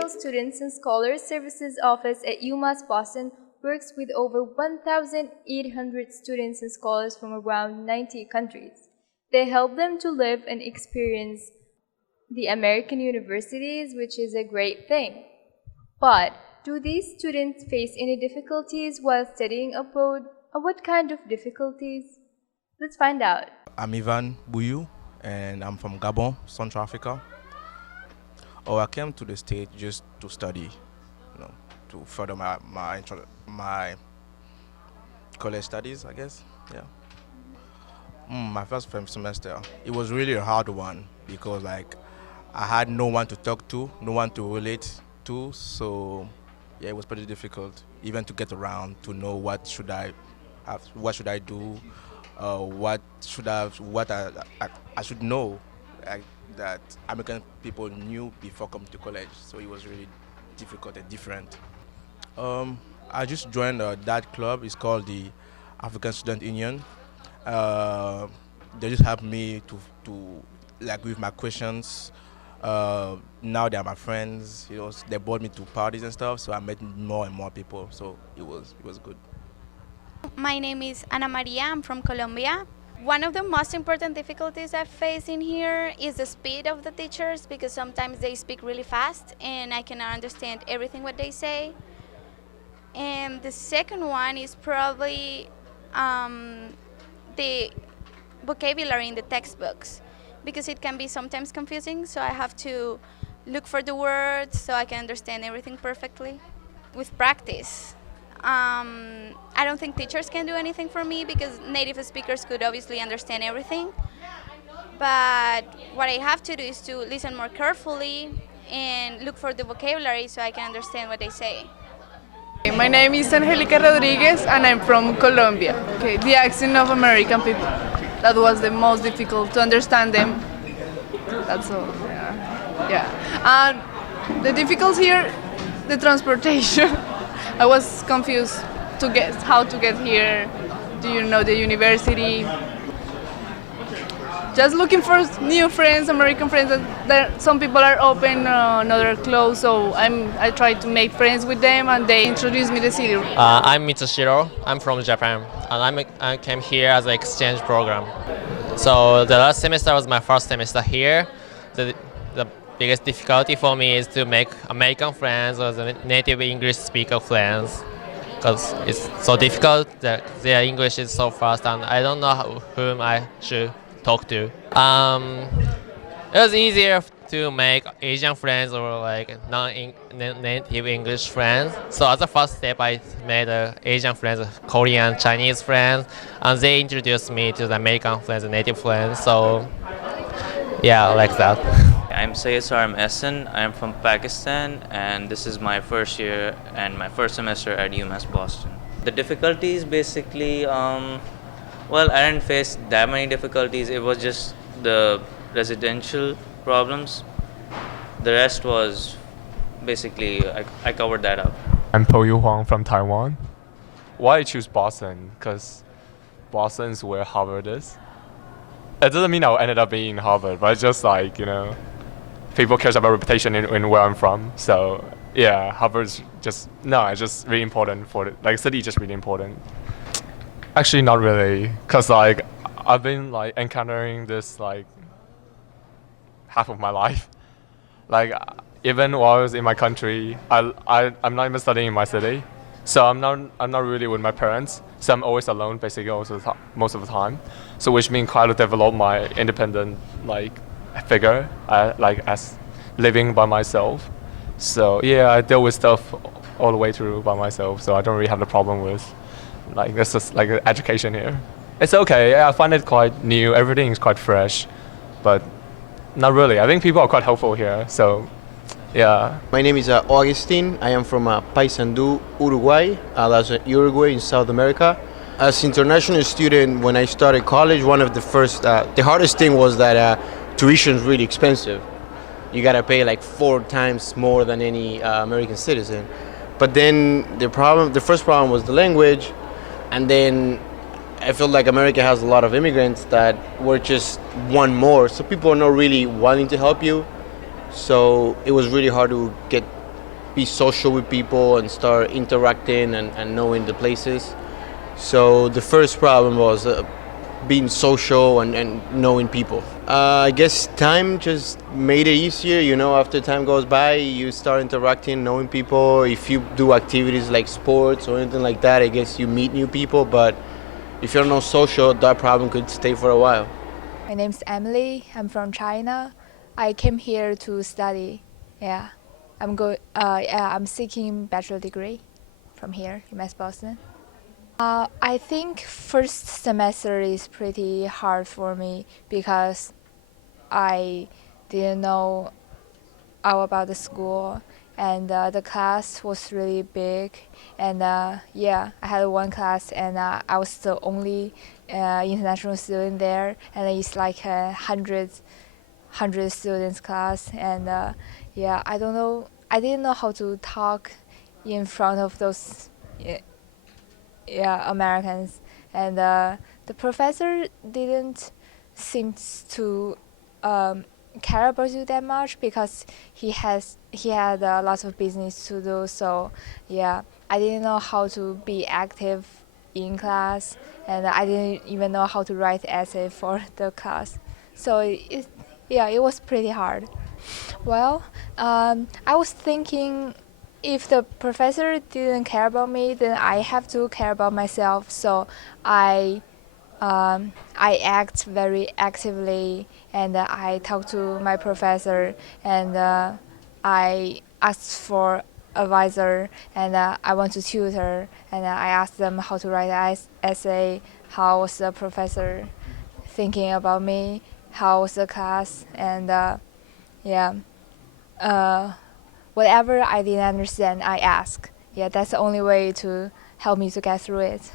International Students and Scholars Services Office at UMass Boston works with over 1,800 students and scholars from around 90 countries. They help them to live and experience the American universities, which is a great thing. But do these students face any difficulties while studying abroad? Or what kind of difficulties? Let's find out. I'm Ivan Bouyu, and I'm from Gabon, Central Africa. I came to the States just to study, to further my college studies, I guess. Yeah. My first semester, it was really a hard one because I had no one to talk to, no one to relate to, so yeah, it was pretty difficult even to get around to know what should I do, what I should know that American people knew before coming to college. So it was really difficult and different. I just joined that club. It's called the African Student Union. They just helped me to with my questions. Now they are my friends. They brought me to parties and stuff. So I met more and more people. So it was good. My name is Ana Maria. I'm from Colombia. One of the most important difficulties I face in here is the speed of the teachers, because sometimes they speak really fast and I cannot understand everything what they say. And the second one is probably the vocabulary in the textbooks, because it can be sometimes confusing, so I have to look for the words so I can understand everything perfectly. With practice, I don't think teachers can do anything for me because native speakers could obviously understand everything. But what I have to do is to listen more carefully and look for the vocabulary so I can understand what they say. My name is Angelica Rodriguez and I'm from Colombia. Okay, the accent of American people, that was the most difficult to understand them. That's all. Yeah. And the difficulty here, the transportation. I was confused how to get here. Do you know the university? Just looking for new friends, American friends. Some people are open, other closed. So I try to make friends with them, and they introduce me to the city. I'm Mitsushiro. I'm from Japan, and I came here as an exchange program. So the last semester was my first semester here. The biggest difficulty for me is to make American friends or the native English speaker friends, because it's so difficult that their English is so fast and I don't know whom I should talk to. It was easier to make Asian friends or non-native English friends. So as a first step, I made Asian friends, Korean, Chinese friends, and they introduced me to the American friends and native friends. So yeah, like that. I'm Sayyid Essen. I'm from Pakistan, and this is my first year and my first semester at UMass Boston. The difficulties basically, I didn't face that many difficulties. It was just the residential problems. The rest was basically, I covered that up. I'm Po Yu Huang from Taiwan. Why I choose Boston? Because Boston's where Harvard is. It doesn't mean I ended up being in Harvard, but it's just people care about reputation in where I'm from. So yeah, Harvard's it's just really important for the city, just really important. Actually, not really, cause I've been encountering this half of my life. Even while I was in my country, I'm not even studying in my city, so I'm not really with my parents. So I'm always alone, basically, most of the time. So which means quite to develop my independent figure, as living by myself. So yeah, I deal with stuff all the way through by myself. So I don't really have the problem with this is education here. It's okay. Yeah, I find it quite new. Everything is quite fresh, but not really. I think people are quite helpful here. So yeah. My name is Augustine. I am from Paysandú, Uruguay. That's Uruguay in South America. As an international student, when I started college, one of the hardest thing was that tuition is really expensive. You gotta pay 4 times more than any American citizen. But then the first problem was the language, and then I feel like America has a lot of immigrants that were just one more, so people are not really wanting to help you. So it was really hard to get be social with people and start interacting and knowing the places. So the first problem was being social and knowing people. I guess time just made it easier. You know, after time goes by, you start interacting, knowing people. If you do activities like sports or anything like that, I guess you meet new people. But if you're not social, that problem could stay for a while. My name's Emily. I'm from China. I came here to study. Yeah, I'm seeking bachelor degree from here, UMass Boston. I think first semester is pretty hard for me because I didn't know all about the school, and the class was really big. And yeah, I had one class, and I was the only international student there, and it's like a hundred students class. And yeah, I don't know. I didn't know how to talk in front of those Americans, and the professor didn't seem to care about you that much because he had a lot of business to do. So yeah, I didn't know how to be active in class, and I didn't even know how to write essay for the class. So it was pretty hard. Well, I was thinking if the professor didn't care about me, then I have to care about myself. So I act very actively, and I talk to my professor, and I ask for advisor, and I want to tutor, and I ask them how to write an essay, how was the professor thinking about me, how was the class, and yeah. Whatever I didn't understand, I ask. Yeah, that's the only way to help me to get through it.